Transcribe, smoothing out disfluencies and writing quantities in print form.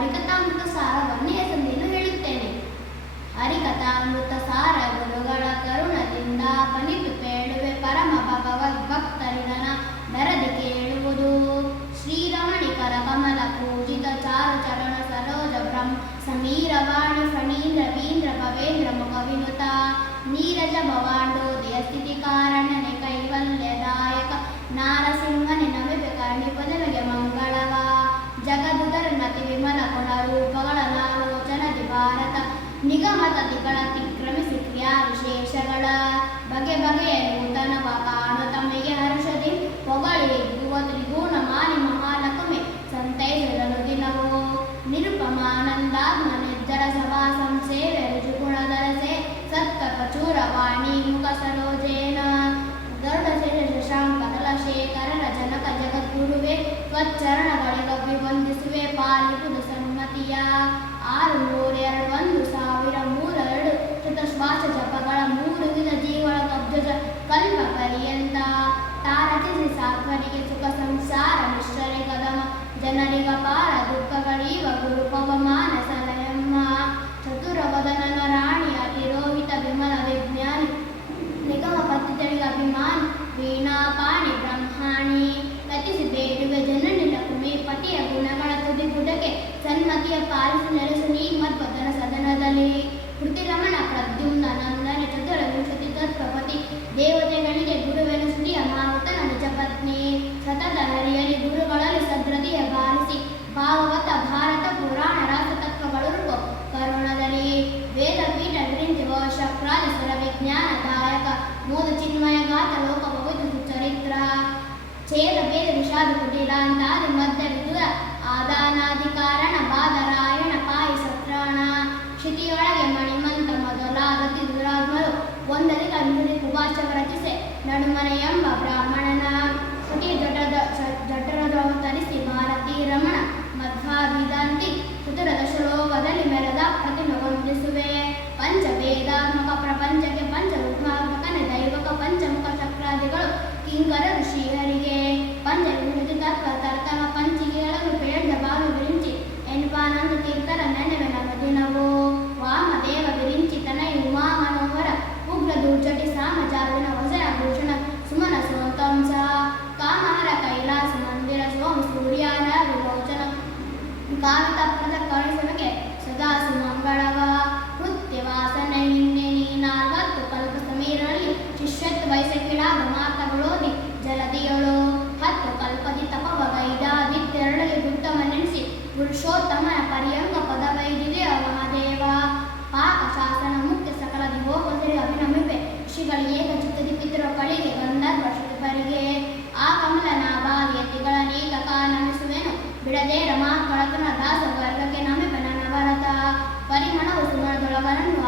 ಹರಿಕಥಾಮೃತ ಸಾರವನ್ನೇ ಸಂದೇನು ಹೇಳುತ್ತೇನೆ. ಹರಿಕಥಾಮೃತ ಸಾರ ಗುರುಗಳ ಕರುಣದಿಂದ ಪನಿತು ಕೇಳುವೆ ಪರಮ ಭಗವದ್ಭಕ್ತರಿದನ ನರದಿ ಕೇಳುವುದು. ಶ್ರೀರಮಣಿಕರ ಕಮಲ ಪೂಜಿತ ಚಾರು ಚರಣ ಸರೋಜ ಬ್ರಹ್ಮ ಸಮೀರ ವಾಣಿ ಫಣೀಂದ್ರ ವೀಂದ್ರ ಭವೇಂದ್ರ ಮುಖ ವಿನುತ ನೀರಜ ಭವಾಂಡೋದಯ ಸ್ಥಿತಿ ಕಾರಣನೆ ಕೈವಲ್ಯದಾಯಕ ನಾರಸಿಂಹನೆ ನಮಿವೆ ಕರ್ಣಿಪದನಿಗೆ ಮಂಗಳವ. ಜಗದುದರ್ನತಿ ವಿಮಲ ಗುಣರೂಪಗಳ ಲಾಲೋಚನದಿ ಭಾರತ ನಿಗಮತತಿಗಳ ತಿಕ್ರಮಿಸಿ ಕ್ರಿಯಾ ವಿಶೇಷಗಳ ಬಗೆ ಬಗೆಯ ನೂತನವ ಕಾಣು ತಮಗೆ ಹರ್ಷದಿ ಹೊಗಳಿ ಭುವ ತ್ರಿಗುಣ ಮಾಲಿ ಮಹಾಲಕ್ಷ್ಮಿ ಸಂತೈಸಲು ದಿನವೋ. ನಿರುಪಮಾನಂದಾತ್ಮ ನಿರ್ಜರ ಸಭಾ ಸಂಸೇವೆ ರುಜುಗುಣದರಸೆ ಸತ್ಕಪಚೂರ ವಾಣಿ ಮುಖ ಸರೋಜೇನ ಗರುಡ ಶೇಷ ಶಶಾಂಕ ದಲಶೇಖರನ ಜನಕ ಜಗದ್ಗುರುವೆ ತ್ವಚ್ಚರಣಗಳಿಗಬ್ಬಿ ವಂದಿಸುವೆ ಪಾಲಿಪುದು ಸನ್ಮತಿಯ. 602,1,302 ಚತುಶ್ವಾಸ ಜಪಗಳ 3 ವಿಧ ಜೀವಳ ಕಬ್ಜ ಕಲ್ಪ ಪರ್ಯಂತ ತಾರಚಿಸಿ ಸಾತ್ವರಿಗೆ ಸುಖ ಸಂಸಾರ ನಿಶ್ಚರೆ ಕದಮ ಜನರಿಗ ಪಾರ ದುಃಖಗಳೀವ ಗುರು ಪವಮಾನ ಸಲಯಮ್ಮ. ಚತುರವದನನ ರಾಣಿ ಅತಿರೋಹಿತ ವಿಮಲ ವಿಜ್ಞಾನಿ ನಿಗಮ ಪತ್ತಿತಳಿಗ ಅಭಿಮಾನಿ ವೀಣಾಪಾಣಿ ಬ್ರಹ್ಮಾಣಿ ಕತಿಸಿ ಬೇಡುವೆ ಜನನಿ ಲಕ್ಷ್ಮಿ ಪತಿಯ ಗುಣಗಳ ತುದಿ ಗುಡಕೆ ಸನ್ಮತಿಯ ಪಾಲಿಸಿ ನೆಲೆಸು ನೀ ಮದ್ವದನ ಸದನದಲ್ಲಿ. ಕೃತಿರಮಣ ಪ್ರದ್ಯುಮ್ನ ನಂದನೆ ಚತುರ ವಿಂಶತಿ ತತ್ವಪತಿ ದೇವತೆಗಳಿಗೆ ಗುರುವೆನು ಶ್ರೀಯ ಮಾರುತನ ನಿಜ ಪತ್ನಿ. ಸತತ ಹರಿಯಲಿ ಗುರುಗಳಲ್ಲಿ ಸದ್ರತಿಯ ಬಾರಿಸಿ ಭಾಗವತ ಭಾರತ ಪುರಾಣ ರಾಸ ತತ್ವಗಳು ಕರುಣದಲ್ಲಿ. ವೇದಪೀಠ ವಿರಿಂಚಿ ಶಕ್ರಾದಿ ಸುರ ವಿಜ್ಞಾನದಾಯಕ ಮೂಲ ಚಿನ್ಮಯ ಗಾತ ಲೋಕ ಪವಿತ್ರ ಸುಚರಿತ್ರ ಛೇದ ಭೇದ ವಿಷಾದ ಕುಟಿಲಾಂತಾದಿ ಮಧ್ಯ ವಿದುರ ಆದಾನಾದಿ ಕಾರಣ ಬಾದರಾಯಣ ಪಾಯಿ ಸತ್ರಾಣ ಕ್ಷಿತಿಯೊಳಗೆ ಮಣಿಮಂತ ಮೊದಲಾಗತಿ ದುರಾತ್ಮರು ಒಂದರಿ ಕಣ್ಣುಡಿ ಕುಭಾಷವ ರಚಿಸೆ ನಡುಮನೆ ಎಂಬ ಬ್ರಾಹ್ಮಣನ ಕುಟಿ ಜಠರದವತರಿಸಿ ಭಾರತೀ ರಮಣ ಮಧ್ವಾಭಿದಾಂತಿ ಚತುರದ ಶ್ಲೋಕದಲ್ಲಿ ಮೆರೆದ ಪ್ರತಿಮೆ ವಂದಿಸುವೆ. ಪಂಚಭೇದಾತ್ಮಕ ಪ್ರಪಂಚಕ್ಕೆ ಪಂಚರೂಪಾತ್ಮಕನೆ ದೈವಕ ಪಂಚಮುಖ ಚಕ್ರಾದಿಗಳು ಕಿಂಕರ ಋಷಿಹರಿಗೆ ಪಂಚವಿಂಶತಿ ತತ್ವ ತರ್ತಮ ಪಂಚಿಕೆಗಳನ್ನು ಪೇಳ್ದ ಬಾಲು ವಿರಿಂಚಿ ಎನ್ಪಾನಂದ ತೀರ್ಥರ ನೆನವೆ ನಮ್ಮ ದಿನವೋ. ವಾಮದೇವ ವಿರಿಂಚಿ ತನಯ ಉಮಾ ಮನೋಹರ ಉಗ್ರ ದುರ್ಜಟಿ ಸಾಮಜಾವಿನ ವಸರ ಭೂಷಣ ಸುಮನ ಸೋಂತಂಸ ಕಾಮಹರ ಕೈಲಾಸ ಮಂದಿರ ಸೋಮ ಸೂರ್ಯಾನ ವಿಮೋಚನ ಕಾಮಿತ ಪ್ರದ ಕಳಿಸನಗೆ ಸದಾ ಸುಮಂಗಳವ. ಕೃತ್ಯವಾಸನ ಹಿಂದೆ ನೀ 40 ಕಲ್ಪ ಸಮೀರಲ್ಲಿ ಶಿಷ್ಯತ್ವ ವಯಸ್ಸಕ್ಕಿಳಾಗ ಮಾತಗಳೋದಿ ಜಲದಿಯಳು 10 ಕಲ್ಪದಿ ತಪವಗೈದಾದಿತ್ತೆರಡಲಿ ಉತ್ತಮನೆನಿಸಿ ಪುರುಷೋತ್ತಮನ ಪರ್ಯಂಗ ಪದವೈದಿದೆ ಮಹಾದೇವ. ಪಾಕ ಶಾಸನ ಮುಖ್ಯ ಸಕಲ ದಿವೋಪಸರಿ ಅಭಿನಮಿಪೆ ಋಷಿಗಳಿಗೆ ಏಕಚಿತ್ತದಿ ಪಿತೃಗಳಿಗೆ ಗಂಧರ್ವ ಶ್ರೀಪರಿಗೆ ಆ ಕಮಲ ನಾಭಾದಿಯತಿಗಳ ನೀಕ ನಮಿಸುವೆನು ಬಿಡದೆ ರಮಾ ಕಳಕನ ದಾಸ ವರ್ಗಕ್ಕೆ ನಮಿಪೆ ನನ್ನ ಭರತ. ಪರಿಮಣವು ಸುಮನದೊಳಗನನ್ನು